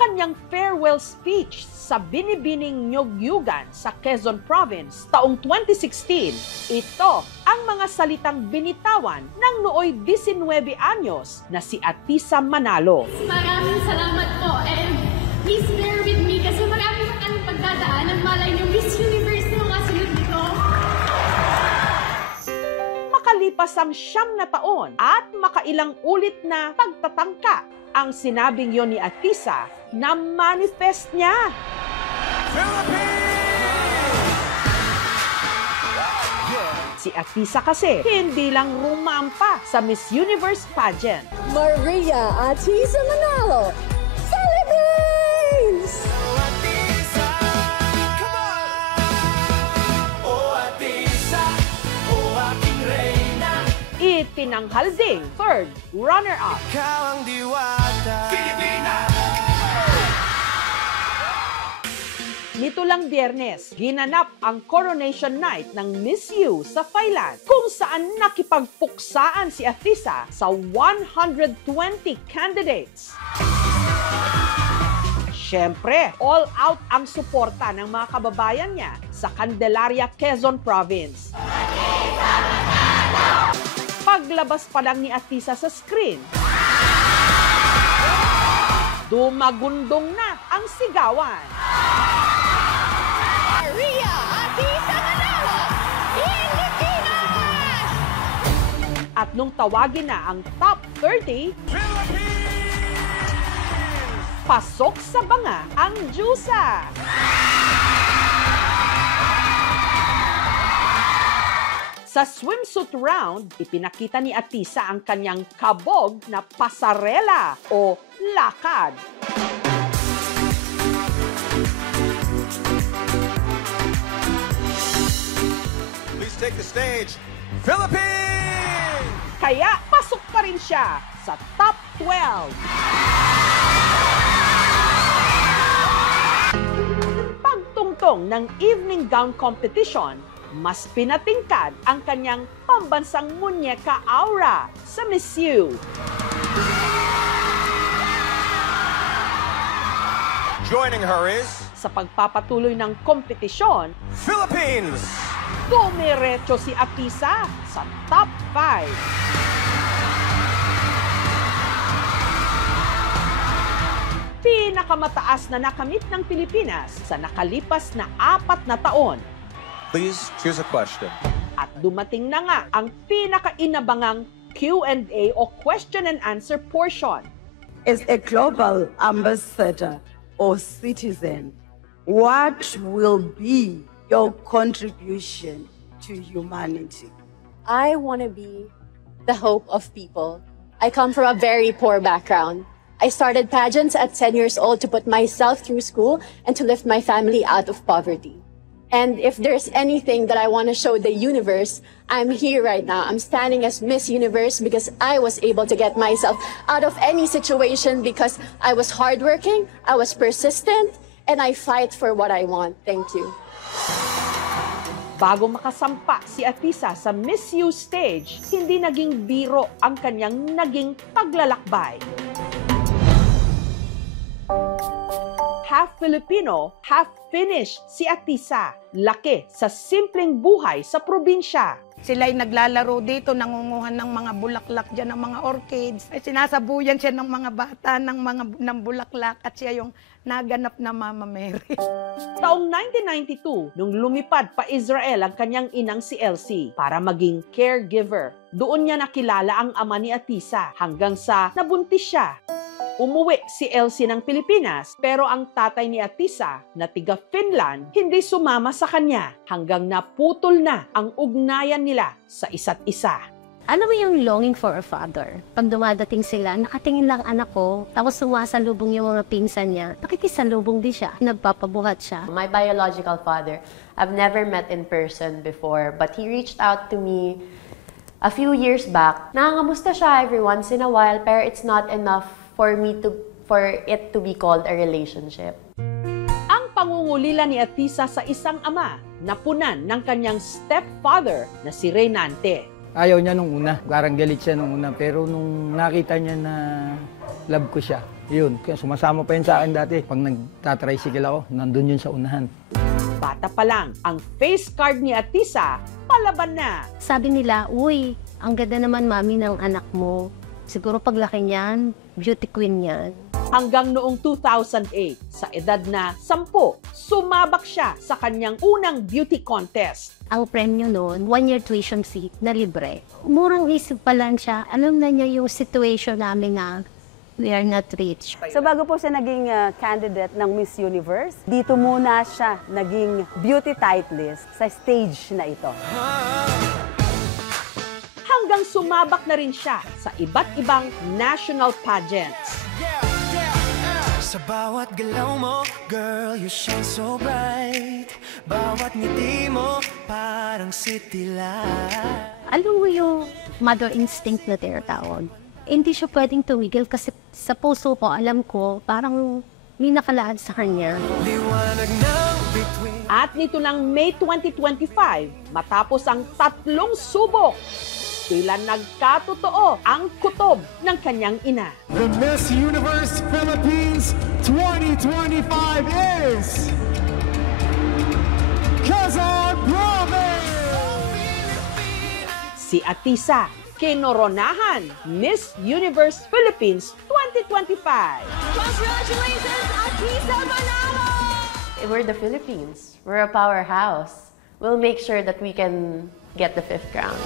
kanyang farewell speech sa Binibining Nyogyugan sa Quezon Province taong 2016, ito ang mga salitang binitawan ng nooy 19 anyos na si Atisa Manalo. Maraming salamat po and please bear with me kasi marami pa kang pagdadaanan. Malay niyo, Miss Universe na kasunod nito. Makalipas ang 9 na taon at makailang ulit na pagtatangka, ang sinabing yon ni Atisa na manifest niya. Si Atisa kasi hindi lang rumampa sa Miss Universe pageant. Maria Atisa Manalo, Philippines! Itinanghal ding third runner-up. Nito lang Biyernes, ginanap ang coronation night ng Miss U sa Thailand, kung saan nakipagpuksaan si Atisa sa 120 candidates. Siyempre, all out ang suporta ng mga kababayan niya sa Candelaria, Quezon Province. Paglabas pa lang ni Atisa sa screen, dumagundong na ang sigawan. Maria Atisa Manalo, Pilipinas! At nung tawagin na ang top 30, pasok sa banga ang Jusa. Sa swimsuit round, ipinakita ni Atisa ang kanyang kabog na pasarela o lakad. Please take the stage, Philippines! Kaya pasok pa rin siya sa top 12. Pagtungtong ng evening gown competition, mas pinatingkad ang kanyang pambansang munyeka aura sa Miss U. Joining her is Sa pagpapatuloy ng kompetisyon, Philippines! dumiretso si Atisa sa top 5. Pinakamataas na nakamit ng Pilipinas sa nakalipas na 4 na taon. Please choose a question. At dumating na nga ang pinakainabangang Q&A o question and answer portion. As a global ambassador or citizen, what will be your contribution to humanity? I want to be the hope of people. I come from a very poor background. I started pageants at 10 years old to put myself through school and to lift my family out of poverty. And if there's anything that I want to show the universe, I'm here right now. I'm standing as Miss Universe because I was able to get myself out of any situation because I was hardworking, I was persistent, and I fight for what I want. Thank you. Bago makasampa si Atisa sa Miss U stage, hindi naging biro ang kanyang naging paglalakbay. Half Filipino, half Finnish si Atisa. Laki sa simpleng buhay sa probinsya. Sila'y naglalaro dito, nangunguhan ng mga bulaklak dyan, ng mga orchids. Ay, sinasabuyan siya ng mga bata ng bulaklak at siya yung naganap na Mama Mary. Taong 1992, nung lumipad pa Israel ang kanyang inang si Elsie para maging caregiver, doon niya nakilala ang ama ni Atisa hanggang sa nabuntis siya. Umuwi si Elsie ng Pilipinas pero ang tatay ni Atisa na tiga Finland hindi sumama sa kanya hanggang naputol na ang ugnayan nila sa isa't isa. Alam mo yung longing for a father? Pag dumadating sila, nakatingin lang anak ko, tapos sumasalubong yung mga pinsan niya. Nakikisalubong din siya, nagpapabuhat siya. My biological father, I've never met in person before, but he reached out to me a few years back. Nangangamusta siya every once in a while, pero it's not enough for it to be called a relationship. Ang pangungulila ni Atisa sa isang ama na punan ng kanyang stepfather na si Reynante. Ayaw niya nung una, parang galit siya nung una, pero nung nakita niya na love ko siya. Yun, kaya sumasama pa yun sa akin dati. Pag nagtatricycle ako, nandun yun sa unahan. Bata pa lang, ang face card ni Atisa, palaban na. Sabi nila, uy, ang ganda naman mami ng anak mo. Siguro paglaki niyan, beauty queen yan. Hanggang noong 2008, sa edad na 10, sumabak siya sa kanyang unang beauty contest. Ang premyo noon, 1-year tuition fee na libre. Murang isip pa lang siya, alam na niya yung situation namin na we are not rich. So bago po siya naging candidate ng Miss Universe, dito muna siya naging beauty titleist sa stage na ito. Hanggang sumabak na rin siya sa iba't ibang national pageants. Sa bawat galaw mo, girl, you shine so bright. Bawat ngiti mo, parang city light. Alam mo yung mother instinct na tinatawag? Hindi siya pwedeng tumigil kasi sa puso ko, alam ko, parang may nakalaan sa kanya. Liwanag ng between. At nito ng May 2025, matapos ang 3 subok, tila nagkatotoo ang kutob ng kanyang ina. The Miss Universe Philippines 2025 is Quezon Province! Si Atisa, kinoronahan Miss Universe Philippines 2025. Congratulations, Atisa Manalo! We're the Philippines. We're a powerhouse. We'll make sure that we can get the 5th crown.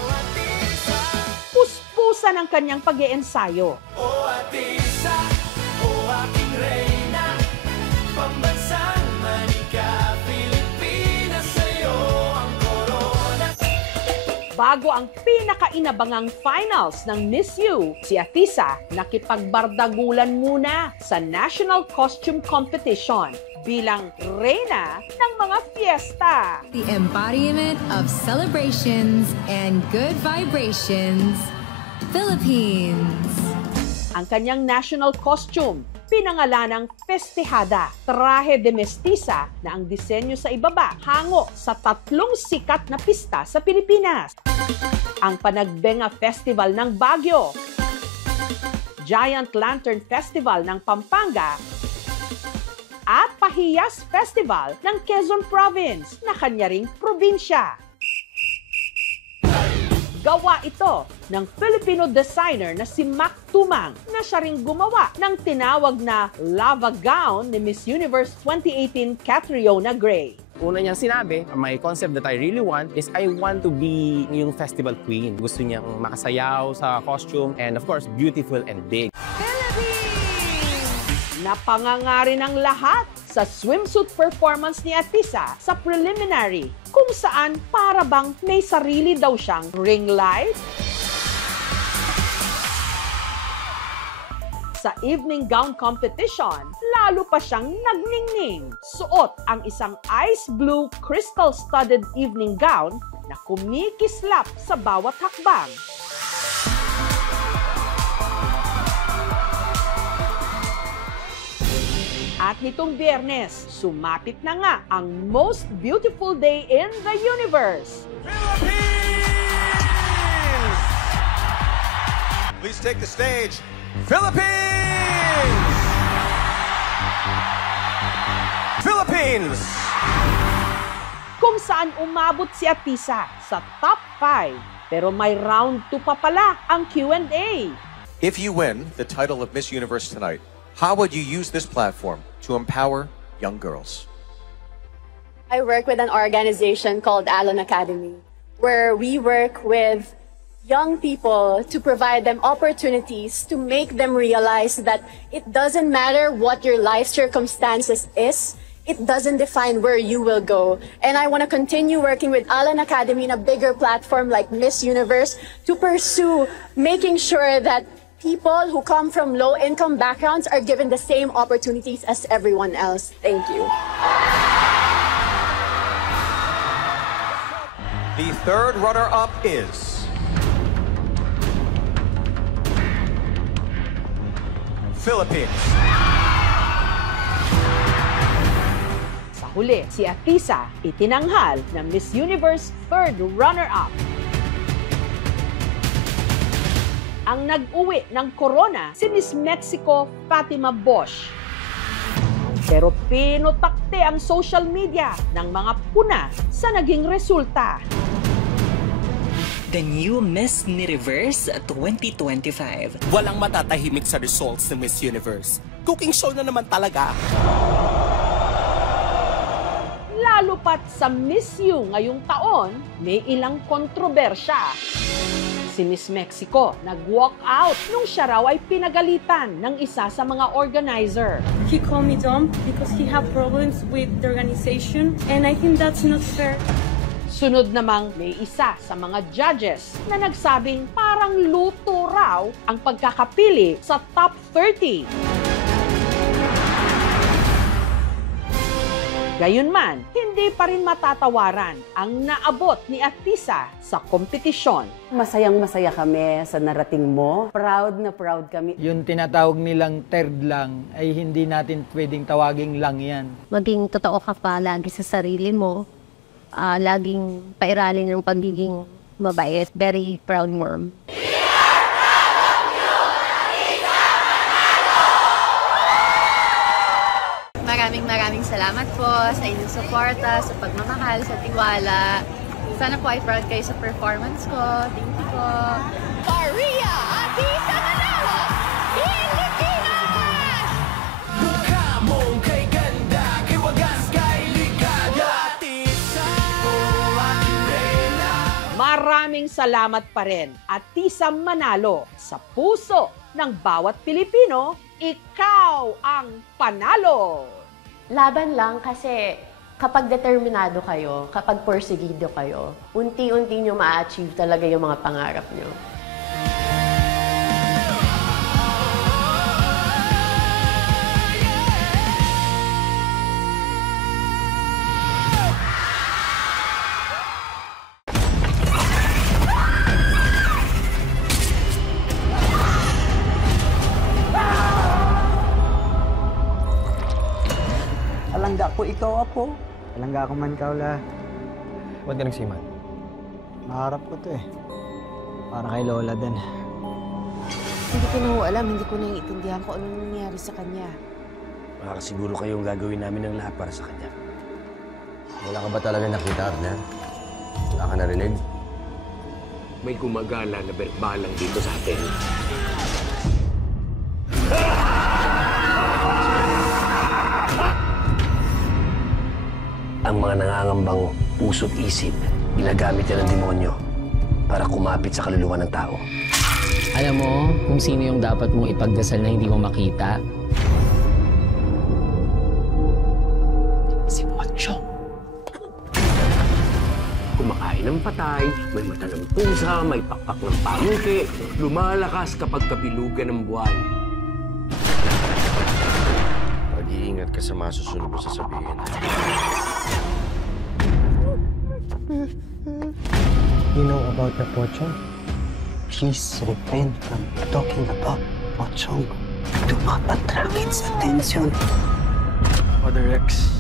Puspusan ang kanyang pag-iensayo. O Atisa, o aking reyna, pambansang manika, Pilipinas sa'yo ang korona. Bago ang pinakainabangang finals ng Miss U, si Atisa nakipagbardagulan muna sa National Costume Competition bilang reyna ng mga fiesta. The embodiment of celebrations and good vibrations, Philippines. Ang kanyang national costume, pinangalanang Festejada, traje de mestiza na ang disenyo sa ibaba hango sa 3 sikat na pista sa Pilipinas. Ang Panagbenga Festival ng Baguio, Giant Lantern Festival ng Pampanga, at Pahiyas Festival ng Quezon Province na kanya ring probinsya. Gawa ito ng Filipino designer na si Mac Tumang na siya ring gumawa ng tinawag na lava gown ni Miss Universe 2018 Catriona Gray. Una niyang sinabi, my concept that I really want is I want to be yung festival queen. Gusto niyang makasayaw sa costume and of course, beautiful and big. Napangangari ng lahat sa swimsuit performance ni Atisa sa preliminary, kung saan para bang may sarili daw siyang ring light. Sa evening gown competition, lalo pa siyang nagningning. Suot ang isang ice blue crystal-studded evening gown na kumikislap sa bawat hakbang. At nitong Biyernes, sumapit na nga ang most beautiful day in the universe. Philippines! Please take the stage. Philippines! Philippines! Kung saan umabot si Atisa sa top 5. Pero may round 2 pa pala ang Q&A. If you win the title of Miss Universe tonight, how would you use this platform to empower young girls? I work with an organization called Allen Academy, where we work with young people to provide them opportunities to make them realize that it doesn't matter what your life circumstances is, it doesn't define where you will go. And I want to continue working with Allen Academy in a bigger platform like Miss Universe to pursue making sure that people who come from low-income backgrounds are given the same opportunities as everyone else. Thank you. The third runner-up is Philippines. Sa huli, si Atisa itinanghal na Miss Universe third runner-up. ang nag-uwi ng corona si Miss Mexico Fatima Bosch. Pero pinutakte ang social media ng mga puna sa naging resulta. The new Miss Universe 2025. Walang matatahimik sa results ng Miss Universe. Cooking show na naman talaga. Lalo pat sa Miss U ngayong taon, may ilang kontrobersya. Si Miss Mexico nag-walk out nung siya raw ay pinagalitan ng isa sa mga organizer. He called me dumb because he have problems with the organization and I think that's not fair. Sunod namang may isa sa mga judges na nagsabing parang luto raw ang pagkakapili sa top 30. Gayunman, hindi pa rin matatawaran ang naabot ni Atisa sa kompetisyon. Masayang-masaya kami sa narating mo. Proud na proud kami. Yung tinatawag nilang third lang ay hindi natin pwedeng tawaging lang yan. Maging totoo ka pa lagi sa sarili mo. Laging pairalin ng pagiging mabait. Very proud mom. Maraming salamat po sa inyong suporta, sa pagmamahal, sa tiwala. Sana po ay proud kayo sa performance ko. Thank you po. Maria Atisa Manalo, Pilipinas! Mukha mong kay ganda, kay wagas, kay ligaya. Atisa, oh aking reyna. Maraming salamat pa rin, Atisa Manalo. Sa puso ng bawat Pilipino, ikaw ang panalo! Laban lang kasi kapag determinado kayo, kapag porsigido kayo, unti-unti nyo ma-achieve talaga yung mga pangarap nyo. Alangga ko ikaw, Apo. Alangga ako man, Kaula. Ba't ka nagsiman? Naharap ko to eh. Para kay Lola din. Hindi ko na ho alam, hindi ko naiintindihan kung anong nangyari sa kanya. Makakasiguro kayong gagawin namin ng lahat para sa kanya. Wala ka ba talaga nakita, Arner? Wala ka narinig? May gumagala na berbalang dito sa atin. Ang mga nangangambang puso't isip, ginagamit yan ng demonyo para kumapit sa kaluluwa ng tao. Alam mo kung sino yung dapat mong ipagdasal na hindi mo makita? Si Pochong. Kumakain ng patay, may mata ng pusa, may pakpak ng pangke, lumalakas kapag kabilugan ng buwan. Mag-iingat ka sa masusunod mo sasabihin. You know about the Pochong? Please refrain from talking about Pochong. Do not attract its attention. Father Rex,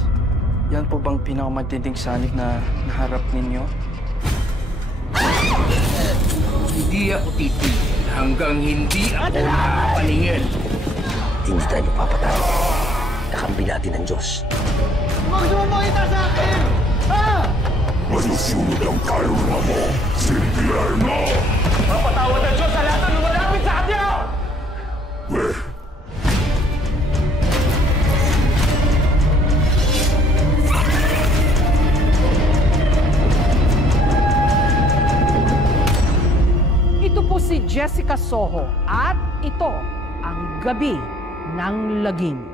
yan po bang pinakamatinding sanik na naharap ninyo? Hindi ako titigil hanggang hindi ako nakapaningin. Hindi tayo papatay. Kakampi natin ang Diyos. Huwag sumamangita sa akin! Ha? Masusunod ang kaluluwa mo, si Guillermo! Mapatawad ang Diyos sa lahat ng lumalapit sa kanya! Weh! Ito po si Jessica Soho at ito ang Gabi ng Lagim.